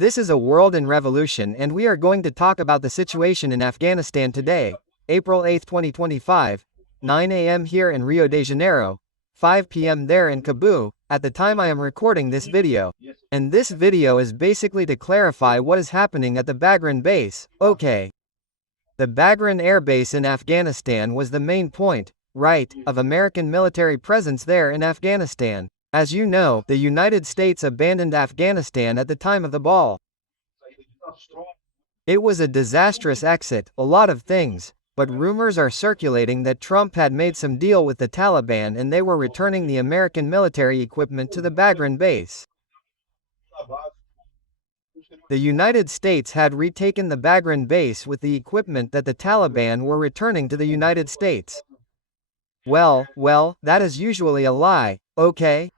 This is a world in revolution, and we are going to talk about the situation in Afghanistan today, April 8, 2025, 9 a.m. here in Rio de Janeiro, 5 p.m. there in Kabul, at the time I am recording this video. And this video is basically to clarify what is happening at the BAGRAM base, okay? The BAGRAM air base in Afghanistan was the main point, right, of American military presence there in Afghanistan. As you know, the United States abandoned Afghanistan at the time of the ball. It was a disastrous exit, a lot of things, but rumors are circulating that Trump had made some deal with the Taliban and they were returning the American military equipment to the BAGRAM base. The United States had retaken the BAGRAM base with the equipment that the Taliban were returning to the United States. Well, that is usually a lie, okay?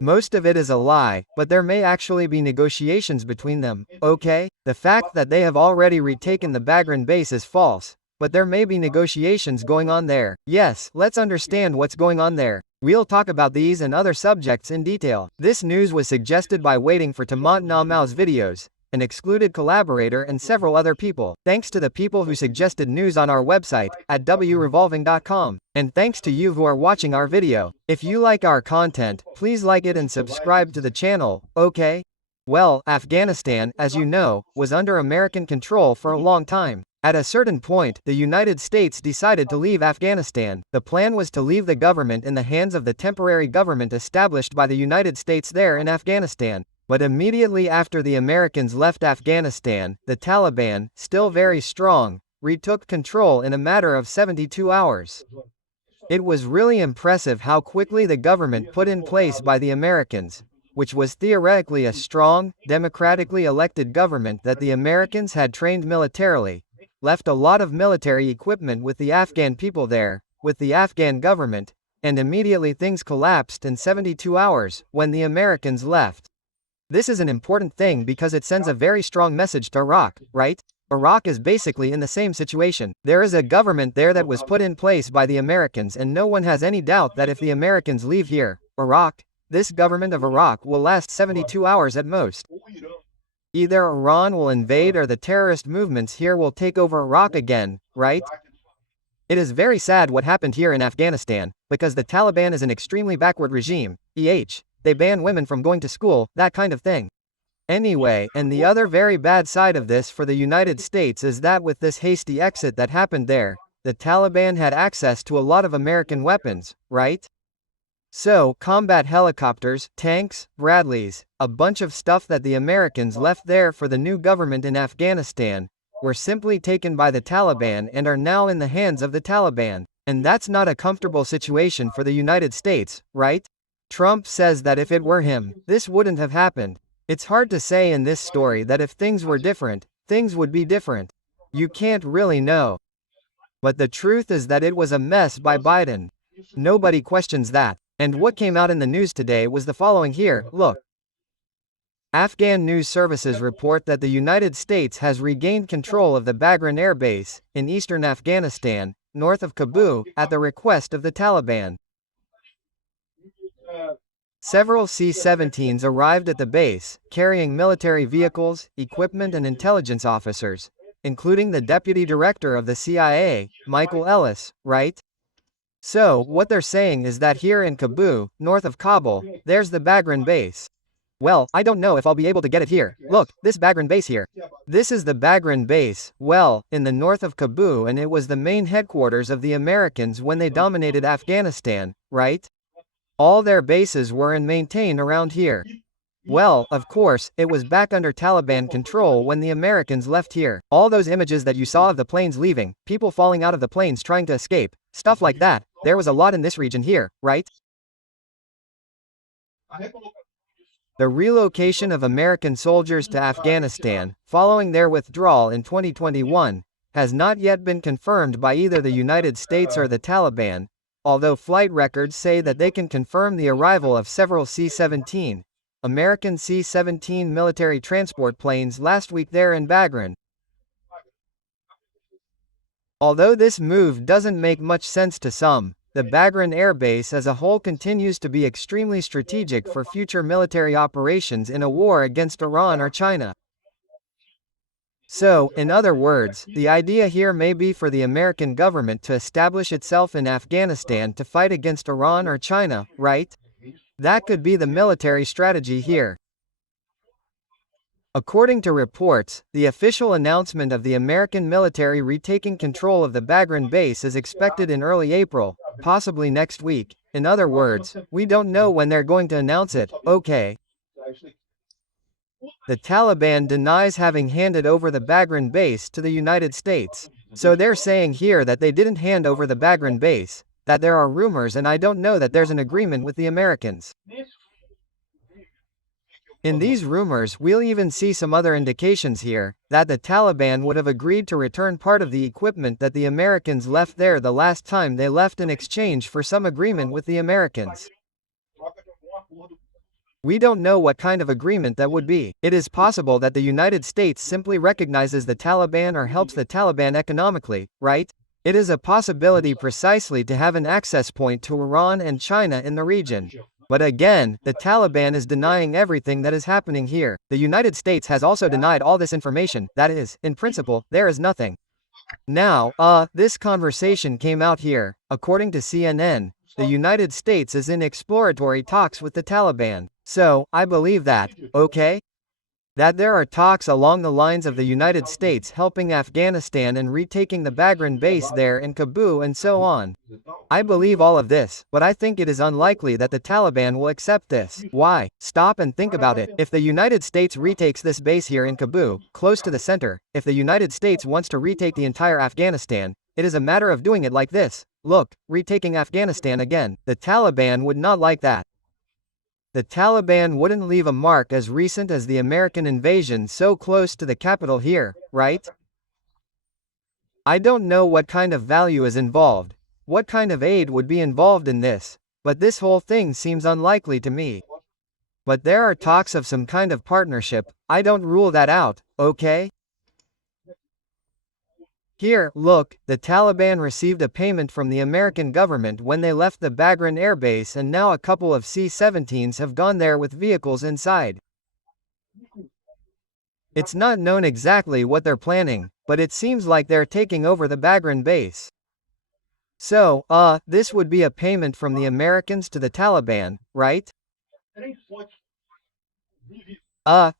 Most of it is a lie, but there may actually be negotiations between them, okay? The fact that they have already retaken the BAGRAM base is false, but there may be negotiations going on there. Yes, let's understand what's going on there. We'll talk about these and other subjects in detail. This news was suggested by waiting for Tamat Mao's videos, an excluded collaborator and several other people. Thanks to the people who suggested news on our website, at wrevolving.com. And thanks to you who are watching our video. If you like our content, please like it and subscribe to the channel, okay? Well, Afghanistan, as you know, was under American control for a long time. At a certain point, the United States decided to leave Afghanistan. The plan was to leave the government in the hands of the temporary government established by the United States there in Afghanistan. But immediately after the Americans left Afghanistan, the Taliban, still very strong, retook control in a matter of 72 hours. It was really impressive how quickly the government put in place by the Americans, which was theoretically a strong, democratically elected government that the Americans had trained militarily, left a lot of military equipment with the Afghan people there, with the Afghan government, and immediately things collapsed in 72 hours, when the Americans left. This is an important thing because it sends a very strong message to Iraq, right? Iraq is basically in the same situation. There is a government there that was put in place by the Americans, and no one has any doubt that if the Americans leave here, Iraq, this government of Iraq will last 72 hours at most. Either Iran will invade or the terrorist movements here will take over Iraq again, right? It is very sad what happened here in Afghanistan, because the Taliban is an extremely backward regime, They ban women from going to school, that kind of thing. Anyway, and the other very bad side of this for the United States is that with this hasty exit that happened there, the Taliban had access to a lot of American weapons, right? So, combat helicopters, tanks, Bradleys, a bunch of stuff that the Americans left there for the new government in Afghanistan, were simply taken by the Taliban and are now in the hands of the Taliban. And that's not a comfortable situation for the United States, right? Trump says that if it were him, this wouldn't have happened. It's hard to say in this story that if things were different, things would be different. You can't really know. But the truth is that it was a mess by Biden. Nobody questions that. And what came out in the news today was the following here, look. Afghan news services report that the United States has regained control of the BAGRAM air base, in eastern Afghanistan, north of Kabul, at the request of the Taliban. Several C-17s arrived at the base, carrying military vehicles, equipment and intelligence officers, including the deputy director of the CIA, Michael Ellis, right? So, what they're saying is that here in Kabul, north of Kabul, there's the BAGRAM base. Well, I don't know if I'll be able to get it here. Look, this BAGRAM base here. This is the BAGRAM base, well, in the north of Kabul, and it was the main headquarters of the Americans when they dominated Afghanistan, right? All their bases were and maintained around here. Well, of course, it was back under Taliban control when the Americans left here. All those images that you saw of the planes leaving, people falling out of the planes trying to escape, stuff like that, there was a lot in this region here, right? The relocation of American soldiers to Afghanistan, following their withdrawal in 2021, has not yet been confirmed by either the United States or the Taliban, although flight records say that they can confirm the arrival of several C-17, American C-17 military transport planes last week there in BAGRAM. Although this move doesn't make much sense to some, the BAGRAM Air Base as a whole continues to be extremely strategic for future military operations in a war against Iran or China. So, in other words, the idea here may be for the American government to establish itself in Afghanistan to fight against Iran or China, right? That could be the military strategy here. According to reports, the official announcement of the American military retaking control of the Bagram base is expected in early April, possibly next week. In other words, we don't know when they're going to announce it, okay? The Taliban denies having handed over the Bagram base to the United States. So they're saying here that they didn't hand over the Bagram base, that there are rumors, and I don't know that there's an agreement with the Americans. In these rumors, we'll even see some other indications here, that the Taliban would have agreed to return part of the equipment that the Americans left there the last time they left in exchange for some agreement with the Americans. We don't know what kind of agreement that would be. It is possible that the United States simply recognizes the Taliban or helps the Taliban economically, right? It is a possibility precisely to have an access point to Iran and China in the region. But again, the Taliban is denying everything that is happening here. The United States has also denied all this information, that is, in principle, there is nothing. Now, this conversation came out here. According to CNN, the United States is in exploratory talks with the Taliban. So, I believe that, okay? That there are talks along the lines of the United States helping Afghanistan and retaking the Bagram base there in Kabul and so on. I believe all of this, but I think it is unlikely that the Taliban will accept this. Why? Stop and think about it. If the United States retakes this base here in Kabul, close to the center, if the United States wants to retake the entire Afghanistan, it is a matter of doing it like this. Look, retaking Afghanistan again. The Taliban would not like that. The Taliban wouldn't leave a mark as recent as the American invasion so close to the capital here, right? I don't know what kind of value is involved, what kind of aid would be involved in this, but this whole thing seems unlikely to me. But there are talks of some kind of partnership, I don't rule that out, okay? Here, look, the Taliban received a payment from the American government when they left the Bagram Air Base, and now a couple of C-17s have gone there with vehicles inside. It's not known exactly what they're planning, but it seems like they're taking over the Bagram base. So, this would be a payment from the Americans to the Taliban, right?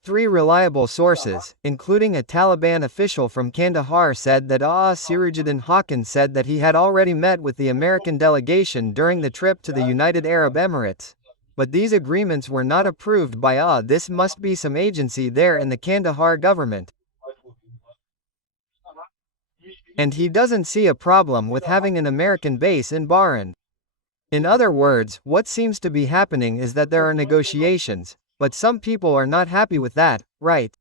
Three reliable sources, including a Taliban official from Kandahar, said that Sirajuddin Haqqan said that he had already met with the American delegation during the trip to the United Arab Emirates. But these agreements were not approved by this must be some agency there in the Kandahar government. And he doesn't see a problem with having an American base in Bahrain. In other words, what seems to be happening is that there are negotiations, but some people are not happy with that, right?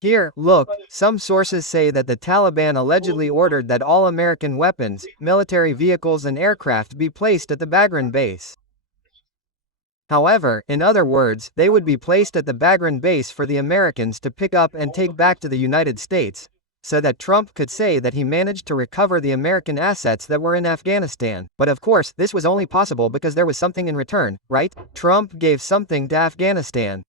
Here, look, some sources say that the Taliban allegedly ordered that all American weapons, military vehicles and aircraft be placed at the Bagram base. However, in other words, they would be placed at the Bagram base for the Americans to pick up and take back to the United States, so that Trump could say that he managed to recover the American assets that were in Afghanistan. But of course, this was only possible because there was something in return, right? Trump gave something to Afghanistan.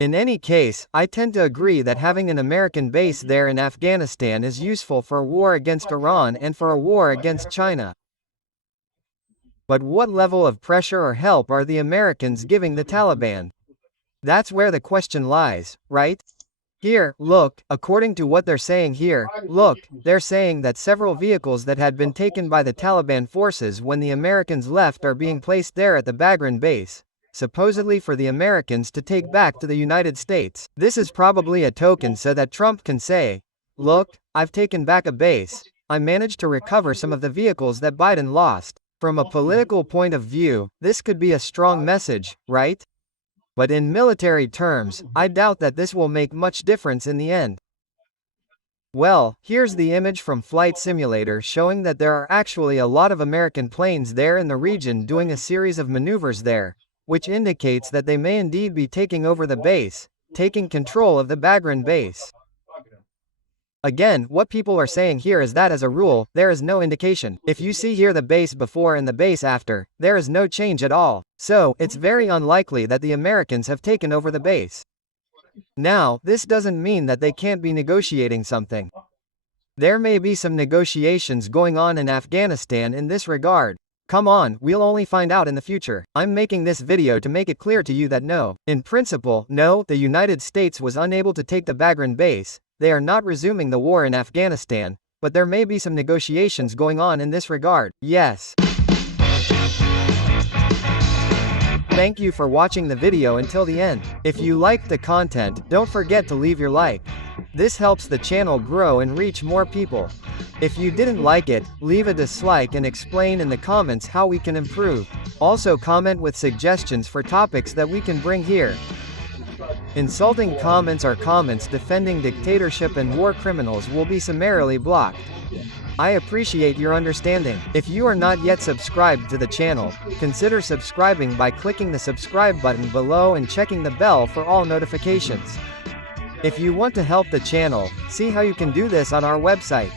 In any case, I tend to agree that having an American base there in Afghanistan is useful for a war against Iran and for a war against China. But what level of pressure or help are the Americans giving the Taliban? That's where the question lies, right? Here, look, according to what they're saying here, look, they're saying that several vehicles that had been taken by the Taliban forces when the Americans left are being placed there at the Bagram base, supposedly for the Americans to take back to the United States. This is probably a token so that Trump can say, look, I've taken back a base, I managed to recover some of the vehicles that Biden lost. From a political point of view, this could be a strong message, right? But in military terms, I doubt that this will make much difference in the end. Well, here's the image from Flight Simulator showing that there are actually a lot of American planes there in the region doing a series of maneuvers there, which indicates that they may indeed be taking over the base, taking control of the Bagram base. Again, what people are saying here is that as a rule, there is no indication. If you see here the base before and the base after, there is no change at all. So, it's very unlikely that the Americans have taken over the base. Now, this doesn't mean that they can't be negotiating something. There may be some negotiations going on in Afghanistan in this regard. Come on, we'll only find out in the future. I'm making this video to make it clear to you that no, in principle, no, the United States was unable to take the Bagram base. They are not resuming the war in Afghanistan, but there may be some negotiations going on in this regard. Yes. Thank you for watching the video until the end. If you liked the content, don't forget to leave your like. This helps the channel grow and reach more people. If you didn't like it, leave a dislike and explain in the comments how we can improve. Also comment with suggestions for topics that we can bring here. Insulting comments or comments defending dictatorship and war criminals will be summarily blocked. I appreciate your understanding. If you are not yet subscribed to the channel, consider subscribing by clicking the subscribe button below and checking the bell for all notifications. If you want to help the channel, see how you can do this on our website.